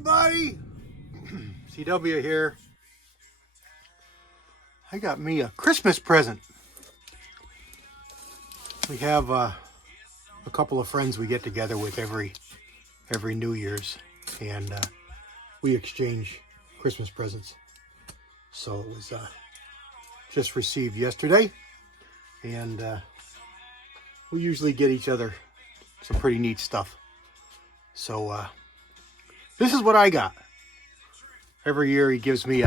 everybody. CW here. I got me a Christmas present. We have a couple of friends we get together with every New Year's, and we exchange Christmas presents. So it was just received yesterday, and we usually get each other some pretty neat stuff. So this is what I got. Every year he gives me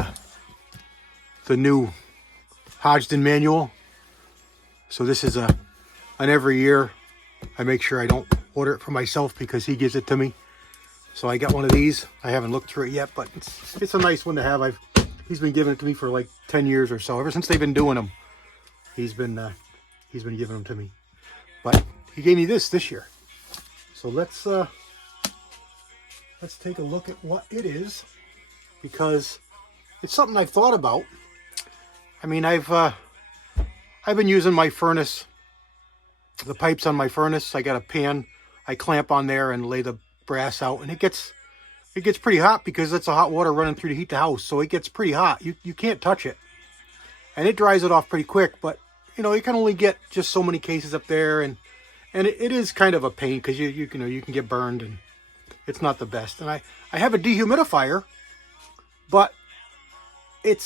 the new Hodgdon manual. So this is an every year. I make sure I don't order it for myself because he gives it to me. So I got one of these. I haven't looked through it yet, but it's a nice one to have. He's been giving it to me for like 10 years or so. Ever since they've been doing them, he's been giving them to me. But he gave me this year. So let's take a look at what it is, because it's something I've thought about. I mean, I've been using my furnace, the pipes on my furnace. I got a pan I clamp on there and lay the brass out, and it gets pretty hot because it's a hot water running through to heat the house. So it gets pretty hot. You can't touch it, and it dries it off pretty quick. But you know, you can only get just so many cases up there, and it is kind of a pain because you can get burned, and it's not the best. And I have a dehumidifier, but it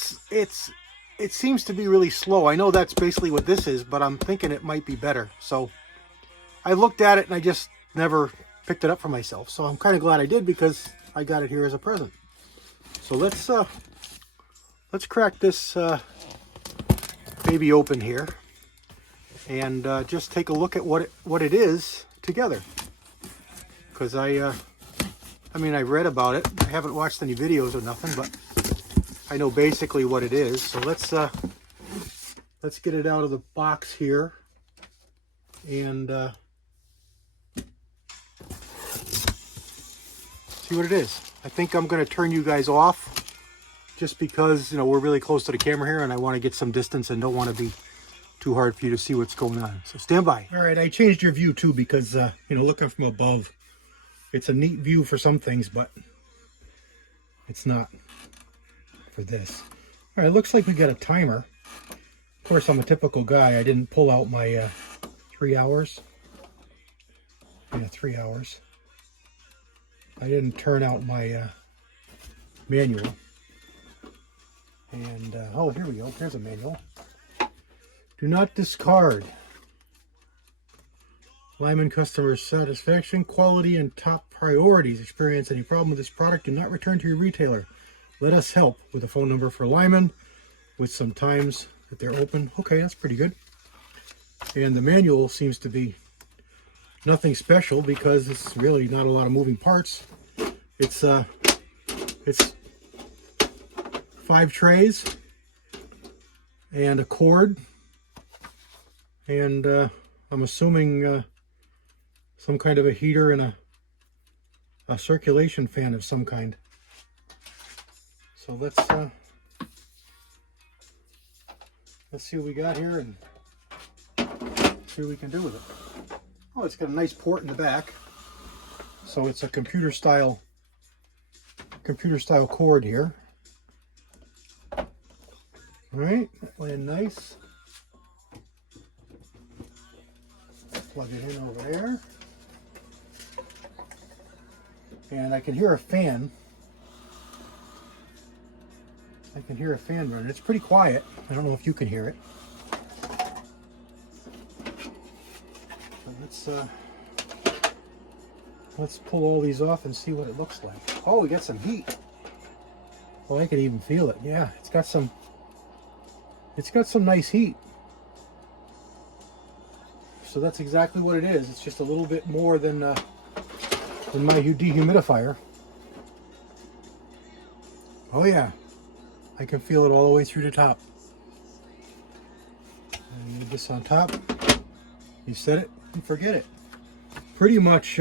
seems to be really slow. I know that's basically what this is, but I'm thinking it might be better. So I looked at it and I just never picked it up for myself. So I'm kind of glad I did, because I got it here as a present. So let's crack this baby open here and just take a look at what it is together. Because I mean, I've read about it. I haven't watched any videos or nothing, but I know basically what it is. So let's get it out of the box here and see what it is. I think I'm going to turn you guys off just because, you know, we're really close to the camera here and I want to get some distance and don't want to be too hard for you to see what's going on. So stand by. All right, I changed your view too because, you know, looking from above, it's a neat view for some things, but it's not for this. All right, looks like we got a timer. Of course, I'm a typical guy. I didn't pull out my 3 hours. Yeah, 3 hours. I didn't turn out my manual. And, oh, here we go. There's a manual. Do not discard. Lyman customer satisfaction, quality, and top priorities. Experience any problem with this product? Do not return to your retailer. Let us help with a phone number for Lyman with some times that they're open. Okay, that's pretty good. And the manual seems to be nothing special because it's really not a lot of moving parts. It's 5 trays and a cord, and I'm assuming some kind of a heater and a circulation fan of some kind. So let's see what we got here and see what we can do with it. Oh, it's got a nice port in the back. So it's a computer style cord here. All right, that went in nice. Plug it in over there. And I can hear a fan. I can hear a fan running. It's pretty quiet. I don't know if you can hear it. But let's pull all these off and see what it looks like. Oh, we got some heat. Oh, I can even feel it. Yeah, it's got some nice heat. So that's exactly what it is. It's just a little bit more than my dehumidifier. Oh yeah, I can feel it all the way through the top. And leave this on top. You set it and forget it. Pretty much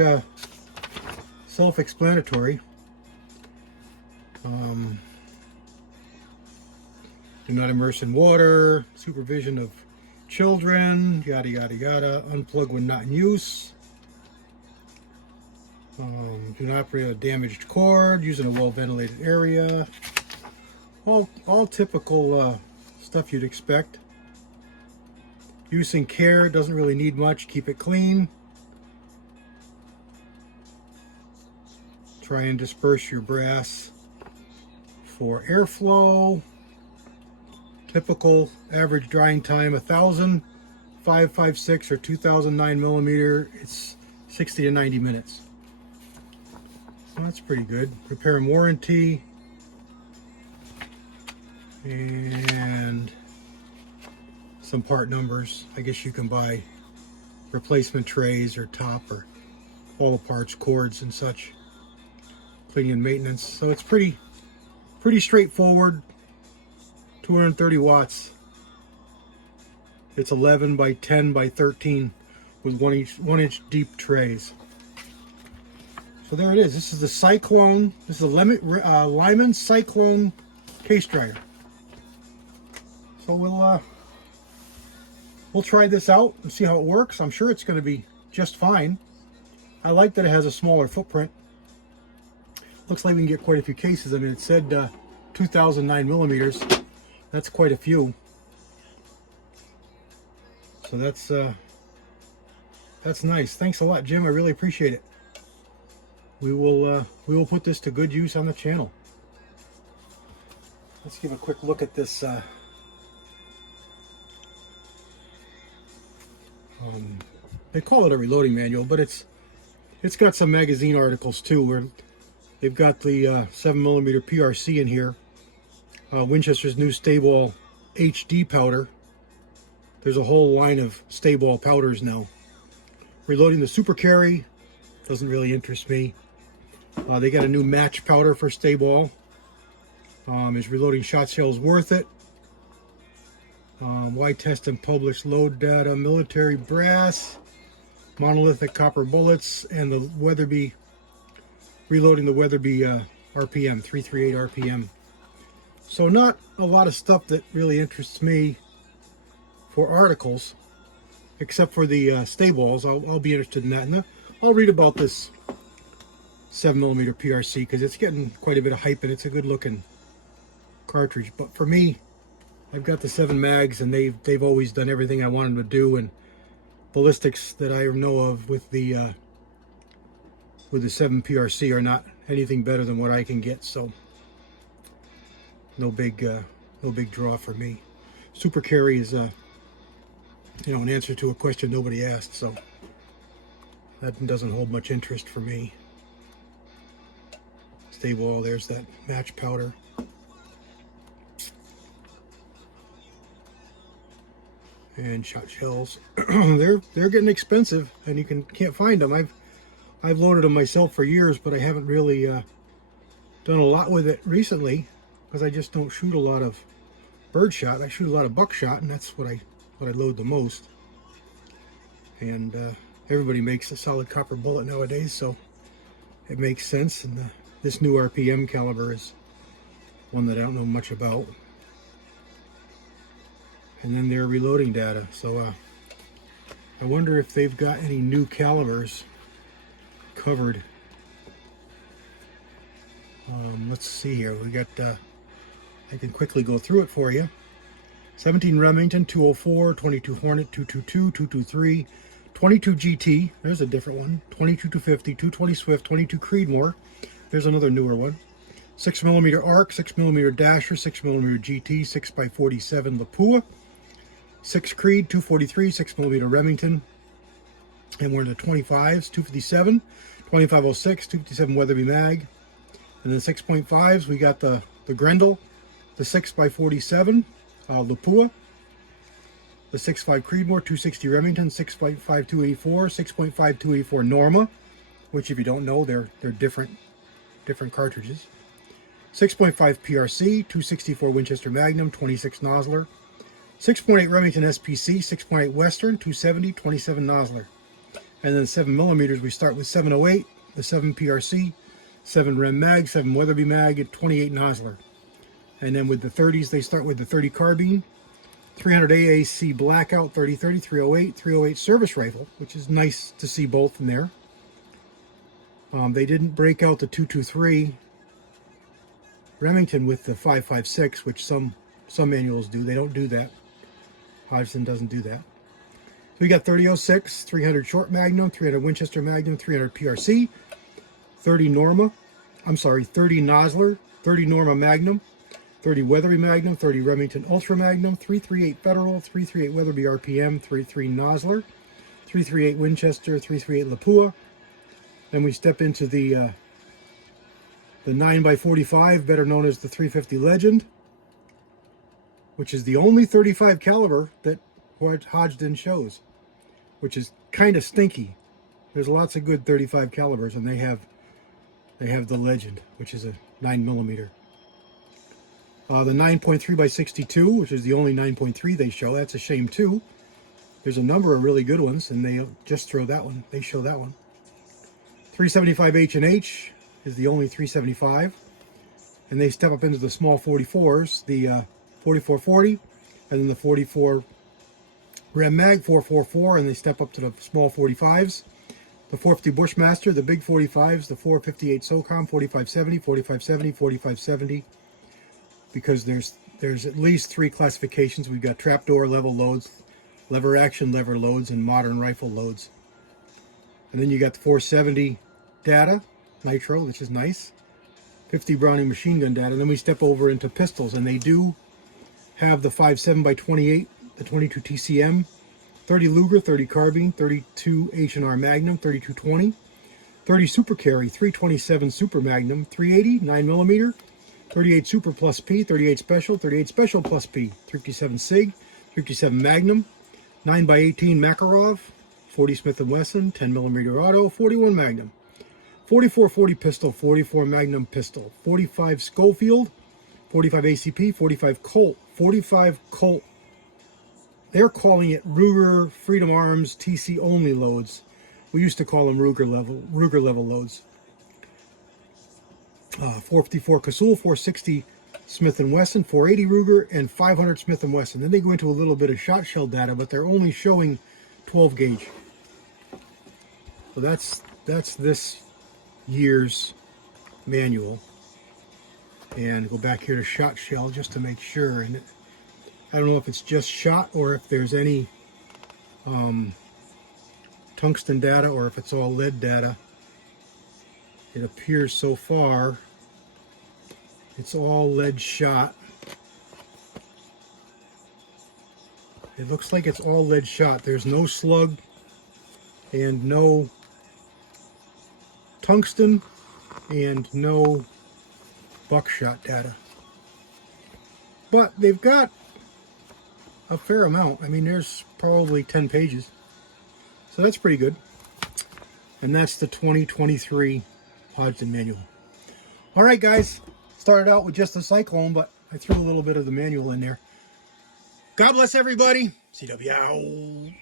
self-explanatory. Do not immerse in water, supervision of children, yada yada yada, unplug when not in use. Do not operate on a damaged cord, using a well-ventilated area. All typical stuff you'd expect. Use and care, doesn't really need much. Keep it clean. Try and disperse your brass for airflow. Typical average drying time 1,000, 556 or 2009 millimeter. It's 60 to 90 minutes. So that's pretty good. Repair and warranty. And some part numbers. I guess you can buy replacement trays or top or all the parts, cords and such. Cleaning and maintenance. So it's pretty straightforward. 230 watts. It's 11 by 10 by 13 with 1 inch deep trays. So there it is. This is the Cyclone. This is a Lyman Cyclone case dryer. So we'll try this out and see how it works. I'm sure it's going to be just fine. I like that it has a smaller footprint. Looks like we can get quite a few cases. I mean, it said 2009 millimeters. That's quite a few. So that's nice. Thanks a lot, Jim. I really appreciate it. We will put this to good use on the channel. Let's give a quick look at this. They call it a reloading manual, but it's got some magazine articles too, where they've got the 7mm PRC in here. Winchester's new Stay-Ball HD powder. There's a whole line of Stay-Ball powders now. Reloading the Super Carry doesn't really interest me. They got a new match powder for Stay-Ball. Is reloading shot shells worth it? Why test and publish load data? Military brass, monolithic copper bullets, and the Weatherby. Reloading the Weatherby RPM 338 RPM. So not a lot of stuff that really interests me for articles, except for the Stay-Balls. I'll be interested in that. And I'll read about this 7mm PRC because it's getting quite a bit of hype and it's a good looking cartridge. But for me, I've got the 7 mags and they've always done everything I want them to do, and ballistics that I know of with the 7 PRC are not anything better than what I can get. So no big draw for me. Super Carry is an answer to a question nobody asked, so that doesn't hold much interest for me. Stay-Ball, there's that match powder. And shot shells. they're getting expensive, and you can't find them. I've loaded them myself for years, but I haven't really done a lot with it recently because I just don't shoot a lot of birdshot. I shoot a lot of buckshot, and that's what I load the most. And everybody makes a solid copper bullet nowadays, so it makes sense. And this new RPM caliber is one that I don't know much about. And then their reloading data. So I wonder if they've got any new calibers covered. Let's see here. We got, I can quickly go through it for you. 17 Remington, 204, 22 Hornet, 222, 223, 22 GT, there's a different one, 22 250, 220 Swift, 22 Creedmoor, there's another newer one. 6mm Arc, 6mm Dasher, 6mm GT, 6x47 Lapua, 6 Creed, 243, 6mm Remington, and we're in the 25s, 257, 2506, 257 Weatherby Mag, and then 6.5s, we got the Grendel, the 6x47 Lapua, the 6.5 Creedmoor, 260 Remington, 6.5 284, 6.5 284 Norma, which if you don't know, they're different cartridges. 6.5 PRC, 264 Winchester Magnum, 26 Nosler, 6.8 Remington SPC, 6.8 Western, 270, 27 Nosler. And then 7mm, we start with 708, the 7 PRC, 7 Rem Mag, 7 Weatherby Mag, at 28 Nosler. And then with the 30s, they start with the 30 Carbine, 300 AAC Blackout, 30-30, 308, 308 Service Rifle, which is nice to see both in there. They didn't break out the 223 Remington with the 5.56, which some manuals do. They don't do that. Hodgson doesn't do that. So we got 30-06, 300 short Magnum, 300 Winchester Magnum, 300 PRC, 30 Norma, 30 Nosler, 30 Norma Magnum, 30 Weatherby Magnum, 30 Remington Ultra Magnum, 338 Federal, 338 Weatherby RPM, 33 Nosler, 338 Winchester, 338 Lapua. Then we step into the 9x45, better known as the 350 Legend, which is the only 35 caliber that Hodgson shows, which is kind of stinky. There's lots of good 35 calibers, and they have the Legend, which is a 9mm. The 9.3x62, which is the only 9.3 they show. That's a shame too. There's a number of really good ones, and they just throw that one. They show that one. 375 H&H is the only 375, and they step up into the small 44s, the 4440, and then the 44 Rem Mag 444, and they step up to the small 45s. The 450 Bushmaster, the big 45s, the 458 SOCOM, 4570, 4570, 4570. Because there's at least 3 classifications. We've got trapdoor level loads, lever action lever loads, and modern rifle loads. And then you got the 470 data, nitro, which is nice. 50 Browning machine gun data. And then we step over into pistols, and they do have the 5.7x28, the 22 TCM, 30 Luger, 30 carbine, 32 H&R Magnum, 3220, 30 Super Carry, 327 Super Magnum, 380 9mm, 38 Super plus P, 38 Special, 38 Special plus P, 357 SIG, 357 Magnum, 9x18 Makarov, 40 Smith & Wesson, 10mm auto, 41 Magnum, 4440 pistol, 44 Magnum pistol, 45 Schofield, 45 ACP, 45 Colt, 45 Colt. They're calling it Ruger Freedom Arms TC only loads. We used to call them Ruger level loads. 454 Casull, 460 Smith & Wesson, 480 Ruger, and 500 Smith & Wesson. Then they go into a little bit of shot shell data, but they're only showing 12 gauge. So that's this year's manual. And go back here to shot shell just to make sure. And I don't know if it's just shot or if there's any tungsten data or if it's all lead data. It appears so far it's all lead shot. It looks like it's all lead shot. There's no slug and no tungsten and no buckshot data. But they've got a fair amount. I mean, there's probably 10 pages. So that's pretty good. And that's the 2023 Hodgson manual. All right, guys. Started out with just the Cyclone, but I threw a little bit of the manual in there. God bless everybody. CW out.